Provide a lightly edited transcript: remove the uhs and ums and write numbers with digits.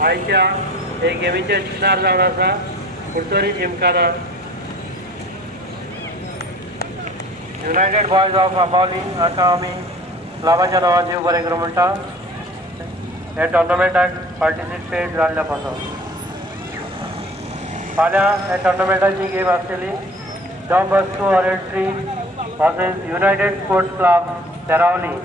आयच्या हे गेमीचे चित्रार जावन आसा Curtorim gymkhana united boys of Ambaulim हाका आमी क्लबाच्या नांवान देव बरें करूं म्हणटा हे टोर्नामेंटाक पार्टिसिपेट जाल्ल्या पासून फाल्यां ह्या टोर्नामेंटाची गेम आसतली Don Bosco Oratory versus United Sports Club तेरावली